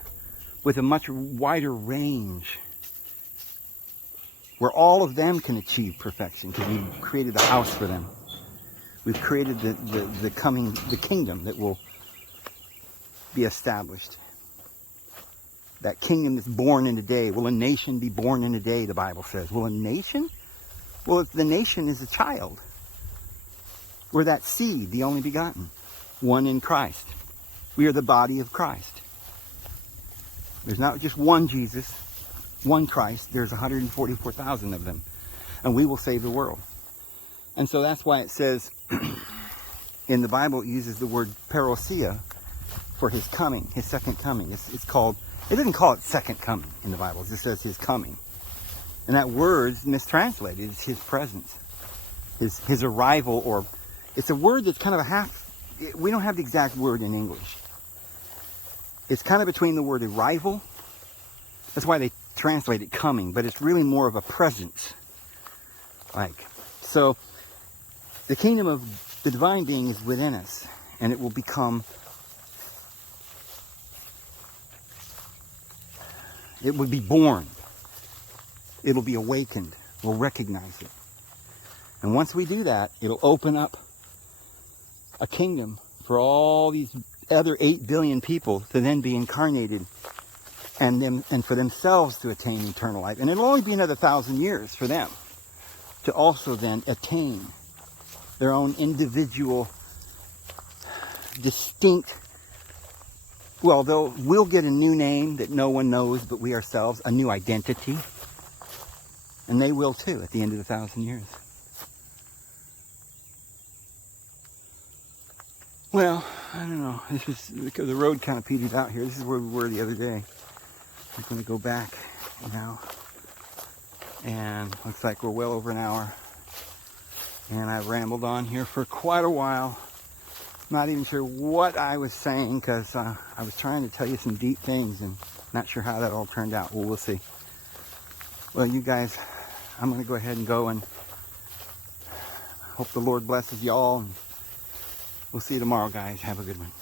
with a much wider range, where all of them can achieve perfection, because we've created a house for them. We've created the kingdom that will be established. That kingdom is born in a day. Will a nation be born in a day, the Bible says. Will a nation? Well, if the nation is a child, we're that seed, the only begotten, one in Christ. We are the body of Christ. There's not just one Jesus, one Christ. There's 144,000 of them. And we will save the world. And so that's why it says, in the Bible, it uses the word parousia for his coming, his second coming. It's called, it doesn't call it second coming in the Bible. It just says his coming. And that word's mistranslated. It's his presence, his arrival, or it's a word that's kind of a half, we don't have the exact word in English. It's kind of between the word arrival. That's why they translate it coming, but it's really more of a presence. So the kingdom of the divine being is within us, and it will become, it will be born. It'll be awakened. We'll recognize it. And once we do that, it'll open up a kingdom for all these other 8 billion people to then be incarnated and for themselves to attain eternal life. And it'll only be another 1,000 years for them to also then attain their own individual, distinct, we'll get a new name that no one knows but we ourselves, a new identity. And they will too at the end of the 1,000 years. Well, I don't know. This is the road kind of petered out here. This is where we were the other day. I'm going to go back now. And looks like we're well over an hour. And I've rambled on here for quite a while. Not even sure what I was saying, because I was trying to tell you some deep things and not sure how that all turned out. Well, we'll see. Well, you guys, I'm going to go ahead and go, and hope the Lord blesses you all. And we'll see you tomorrow, guys. Have a good one.